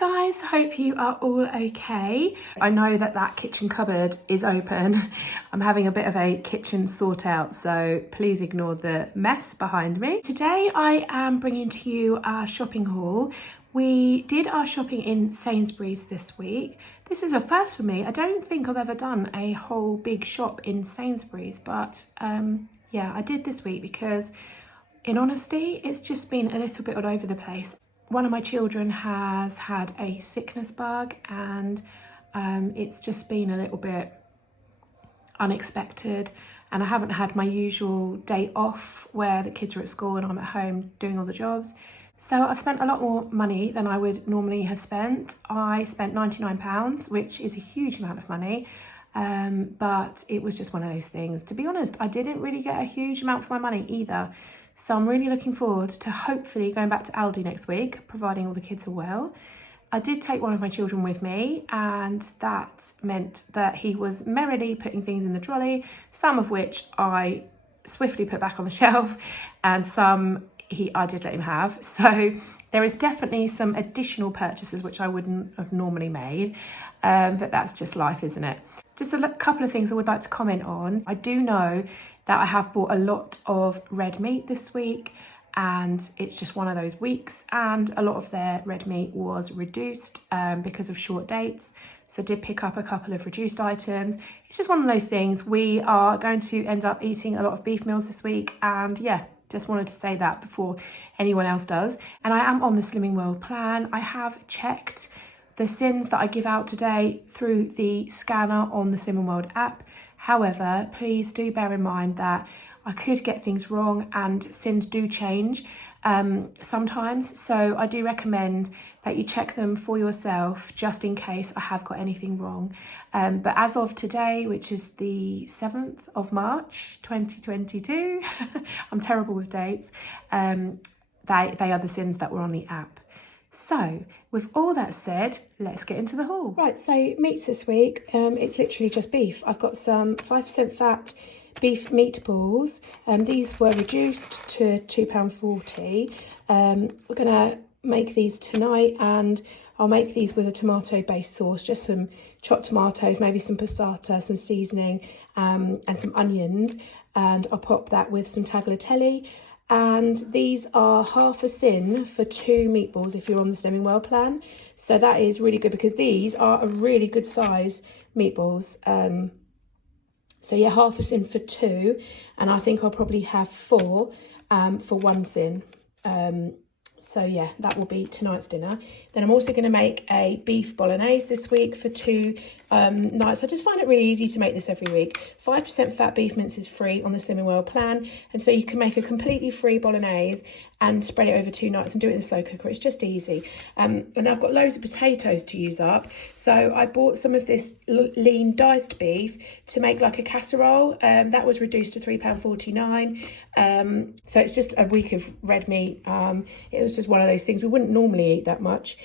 guys, hope you are all okay. I know that kitchen cupboard is open. I'm having a bit of a kitchen sort out, so please ignore the mess behind me. Today I am bringing to you our shopping haul. We did our shopping in Sainsbury's this week. This is a first for me. I don't think I've ever done a whole big shop in Sainsbury's, but yeah, I did this week because in honesty, it's just been a little bit all over the place. One of my children has had a sickness bug and it's just been a little bit unexpected, and I haven't had my usual day off where the kids are at school and I'm at home doing all the jobs. So I've spent a lot more money than I would normally have spent. I spent £99, which is a huge amount of money, but it was just one of those things. To be honest, I didn't really get a huge amount for my money either. So I'm really looking forward to hopefully going back to Aldi next week, providing all the kids are well. I did take one of my children with me, and that meant that he was merrily putting things in the trolley, some of which I swiftly put back on the shelf, and some I did let him have. So there is definitely some additional purchases which I wouldn't have normally made, but that's just life, isn't it? Just a couple of things I would like to comment on. I do know that I have bought a lot of red meat this week, and it's just one of those weeks, and a lot of their red meat was reduced because of short dates. So I did pick up a couple of reduced items. It's just one of those things. We are going to end up eating a lot of beef meals this week, and yeah, just wanted to say that before anyone else does. And I am on the Slimming World plan. I have checked the Syns that I give out today through the scanner on the Slimming World app. However, please do bear in mind that I could get things wrong, and Syns do change sometimes. So I do recommend that you check them for yourself just in case I have got anything wrong. But as of today, which is the 7th of March, 2022, I'm terrible with dates, they are the Syns that were on the app. So with all that said, let's get into the haul. Right, so meats this week, it's literally just beef. I've got some 5% fat beef meatballs. These were reduced to £2.40. We're gonna make these tonight, and I'll make these with a tomato based sauce, just some chopped tomatoes, maybe some passata, some seasoning, and some onions, and I'll pop that with some tagliatelle. And these are half a Syn for 2 meatballs if you're on the Slimming World plan. So that is really good because these are a really good size meatballs. So yeah, half a Syn for 2, and I think I'll probably have 4 for 1 Syn. So yeah, that will be tonight's dinner. Then I'm also going to make a beef bolognese this week for 2 nights. I just find it really easy to make this every week. 5% fat beef mince is free on the Slimming World plan, and so you can make a completely free bolognese and spread it over 2 nights and do it in a slow cooker. It's just easy. And I've got loads of potatoes to use up, so I bought some of this lean diced beef to make like a casserole. That was reduced to £3.49. So it's just a week of red meat. It was just one of those things. We wouldn't normally eat that much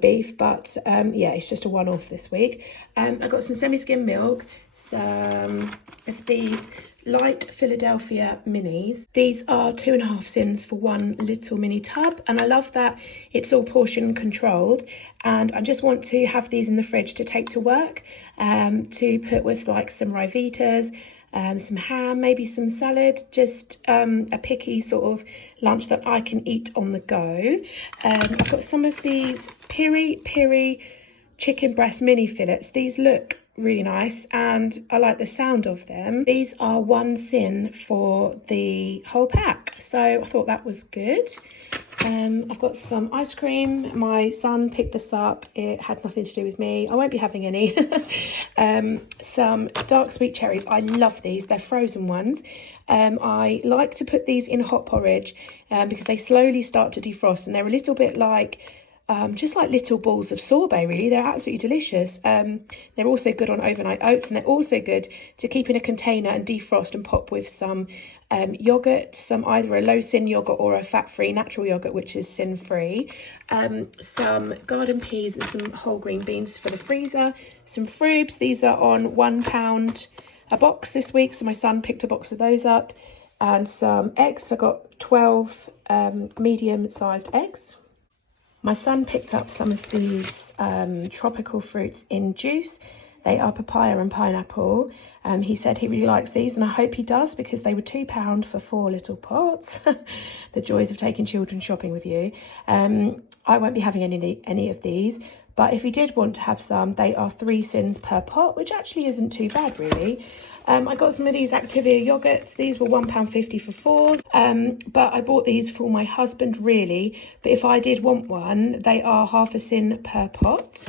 beef, but yeah, it's just a one-off this week. I got some semi-skim milk, some of these light Philadelphia minis. These are 2.5 Syns for 1 little mini tub, and I love that it's all portion controlled, and I just want to have these in the fridge to take to work, to put with like some Rivitas, some ham, maybe some salad, just a picky sort of lunch that I can eat on the go. I've got some of these piri chicken breast mini fillets. These look really nice and I like the sound of them. These are 1 Syn for the whole pack, so I thought that was good. I've got some ice cream. My son picked this up. It had nothing to do with me. I won't be having any. Some dark sweet cherries. I love these. They're frozen ones. I like to put these in hot porridge because they slowly start to defrost, and they're a little bit like just like little balls of sorbet, really. They're absolutely delicious. They're also good on overnight oats, and they're also good to keep in a container and defrost and pop with some yogurt, some either a low Syn yogurt or a fat-free natural yogurt, which is Syn-free. Some garden peas and some whole green beans for the freezer. Some frubes. These are on £1 a box this week, so my son picked a box of those up. And some eggs. I got 12 medium-sized eggs. My son picked up some of these tropical fruits in juice. They are papaya and pineapple. He said he really likes these, and I hope he does, because they were £2 for 4 little pots. The joys of taking children shopping with you. I won't be having any of these, but if he did want to have some, they are 3 Syns per pot, which actually isn't too bad, really. I got some of these Activia yogurts. These were £1.50 for 4. But I bought these for my husband, really. But if I did want one, they are half a Syn per pot.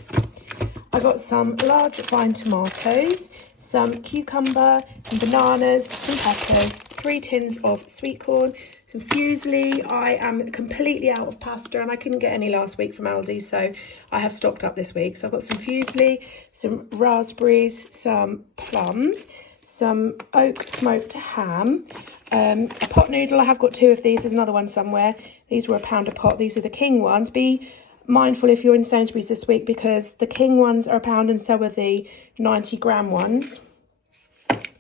I got some large fine tomatoes, some cucumber, some bananas, some peppers, 3 tins of sweet corn, some fusilli. I am completely out of pasta, and I couldn't get any last week from Aldi, so I have stocked up this week. So I've got some fusilli, some raspberries, some plums, some oak smoked ham, a pot noodle. I have got 2 of these. There's another one somewhere. These were £1 a pot. These are the king ones. Be mindful if you're in Sainsbury's this week, because the king ones are £1 and so are the 90-gram ones.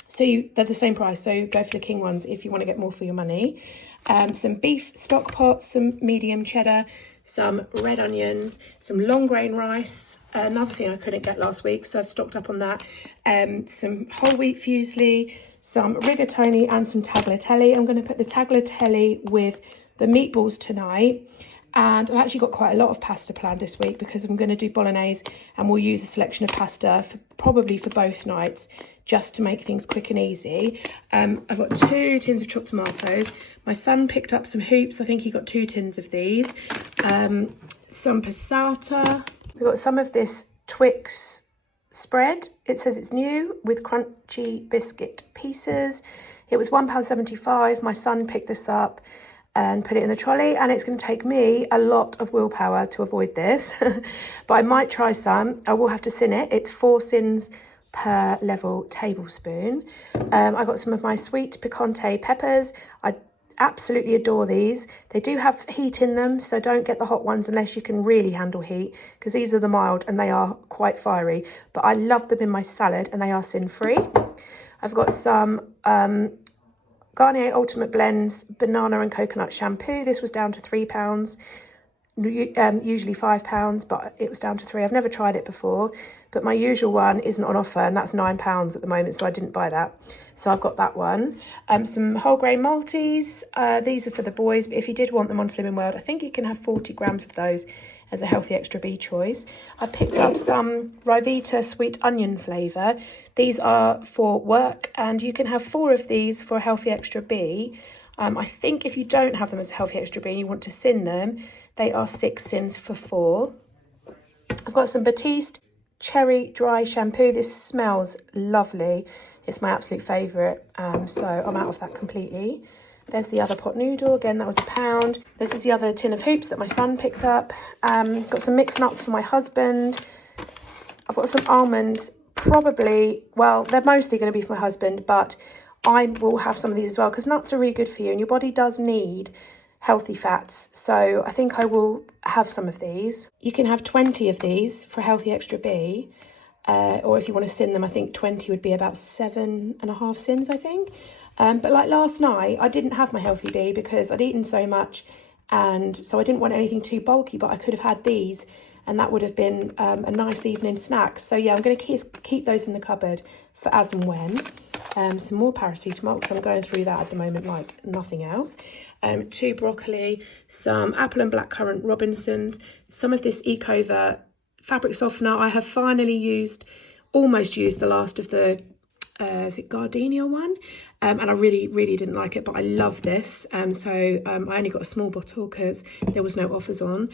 So they're the same price, so go for the king ones if you want to get more for your money. Some beef stock pots, some medium cheddar, some red onions, some long grain rice, another thing I couldn't get last week, so I've stocked up on that. Some whole wheat fusilli, some rigatoni, and some tagliatelle. I'm going to put the tagliatelle with the meatballs tonight. And I've actually got quite a lot of pasta planned this week, because I'm going to do bolognese, and we'll use a selection of pasta probably for both nights, just to make things quick and easy. I've got 2 tins of chopped tomatoes. My son picked up some hoops. I think he got 2 tins of these. Some passata. We've got some of this Twix spread. It says it's new, with crunchy biscuit pieces. It was £1.75. My son picked this up and put it in the trolley, and it's going to take me a lot of willpower to avoid this. But I might try some. I will have to Syn it. It's 4 Syns per level tablespoon. I got some of my sweet picante peppers. I absolutely adore these. They do have heat in them, so don't get the hot ones unless you can really handle heat, because these are the mild and they are quite fiery. But I love them in my salad, and they are Syn free. I've got some Garnier Ultimate Blends banana and coconut shampoo. This was down to £3, usually £5, but it was down to 3. I've never tried it before, but my usual one isn't on offer, and that's £9 at the moment, so I didn't buy that. So I've got that one. Some whole grain Maltese. These are for the boys, but if you did want them on Slimming World, I think you can have 40 grams of those as a healthy extra B choice. I picked up some Ryvita sweet onion flavour. These are for work, and you can have 4 of these for a healthy extra B. I think if you don't have them as a healthy extra B and you want to Syn them, they are 6 Syns for 4. I've got some Batiste cherry dry shampoo. This smells lovely. It's my absolute favourite, so I'm out of that completely. There's the other pot noodle. Again, that was £1. This is the other tin of hoops that my son picked up. Got some mixed nuts for my husband. I've got some almonds. Probably, well, they're mostly going to be for my husband, but I will have some of these as well, because nuts are really good for you, and your body does need healthy fats. So I think I will have some of these. You can have 20 of these for a healthy extra B. Or if you want to Syn them, I think 20 would be about 7.5 Syns, I think. But like last night, I didn't have my healthy B because I'd eaten so much, and so I didn't want anything too bulky, but I could have had these, and that would have been a nice evening snack. So yeah, I'm going to keep those in the cupboard for as and when. Some more paracetamol, because I'm going through that at the moment like nothing else. 2 broccoli, some apple and blackcurrant Robinsons, some of this Ecover fabric softener. I have finally almost used the last of the is it Gardenia one, and I really didn't like it, but I love this. So I only got a small bottle because there was no offers on.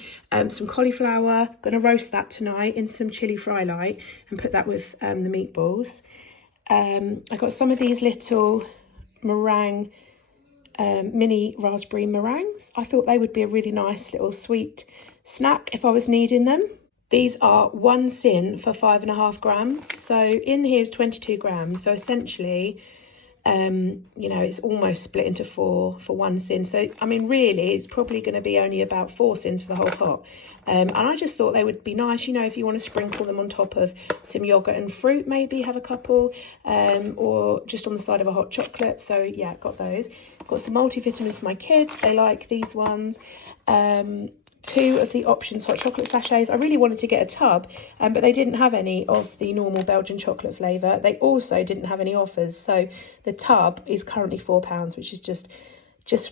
Some cauliflower, gonna roast that tonight in some chili fry light and put that with the meatballs. I got some of these little meringue, mini raspberry meringues. I thought they would be a really nice little sweet snack if I was needing them. These are 1 Syn for 5.5 grams. So in here is 22 grams. So essentially, you know, it's almost split into 4 for 1 Syn. So, I mean, really, it's probably going to be only about 4 Syns for the whole pot. And I just thought they would be nice, you know, if you want to sprinkle them on top of some yogurt and fruit, maybe have a couple, or just on the side of a hot chocolate. So yeah, got those. Got some multivitamins for my kids. They like these ones. 2 of the Options hot chocolate sachets. I really wanted to get a tub, but they didn't have any of the normal Belgian chocolate flavour. They also didn't have any offers, so the tub is currently £4, which is just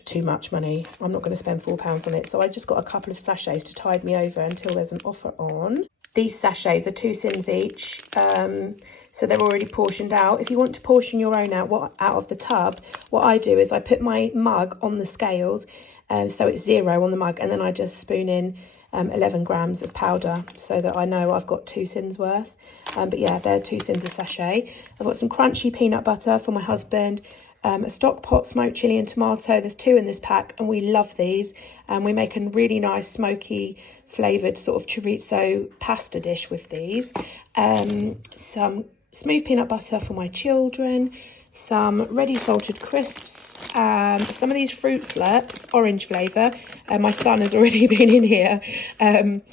too much money. I'm not going to spend £4 on it, so I just got a couple of sachets to tide me over until there's an offer on. These sachets are 2 Syns each, so they're already portioned out. If you want to portion your own out of the tub, what I do is I put my mug on the scales, so it's 0 on the mug, and then I just spoon in 11 grams of powder so that I know I've got 2 Syns worth. But yeah, they're 2 Syns a sachet. I've got some crunchy peanut butter for my husband, a stock pot smoked chilli and tomato. There's 2 in this pack, and we love these. We make a really nice smoky flavoured sort of chorizo pasta dish with these. Some smooth peanut butter for my children, some ready salted crisps, some of these fruit slurps, orange flavour. My son has already been in here, and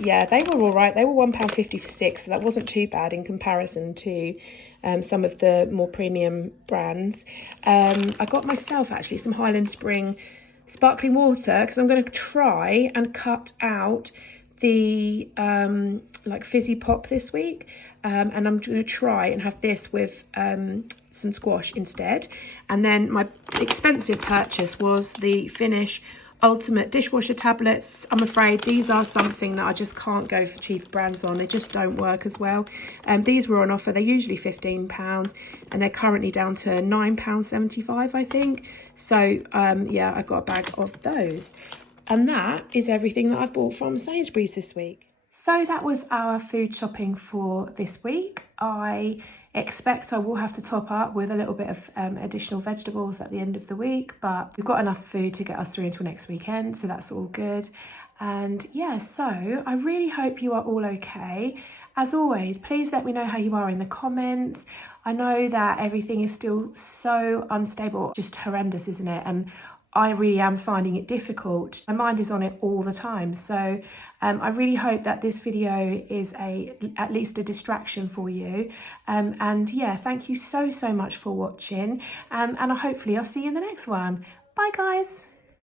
yeah, they were all right. They were £1.50 for 6, so that wasn't too bad in comparison to some of the more premium brands. I got myself actually some Highland Spring sparkling water because I'm going to try and cut out the like fizzy pop this week, and I'm going to try and have this with some squash instead. And then my expensive purchase was the Finish Ultimate Dishwasher tablets. I'm afraid these are something that I just can't go for cheaper brands on. They just don't work as well. These were on offer. They're usually £15 and they're currently down to £9.75, I think. So yeah, I got a bag of those. And that is everything that I've bought from Sainsbury's this week. So that was our food shopping for this week. I expect I will have to top up with a little bit of additional vegetables at the end of the week, but we've got enough food to get us through until next weekend, so that's all good. And yeah, so I really hope you are all okay. As always, please let me know how you are in the comments. I know that everything is still so unstable, just horrendous, isn't it? And I really am finding it difficult. My mind is on it all the time. So I really hope that this video is at least a distraction for you. And yeah, thank you so much for watching. And hopefully I'll see you in the next one. Bye guys.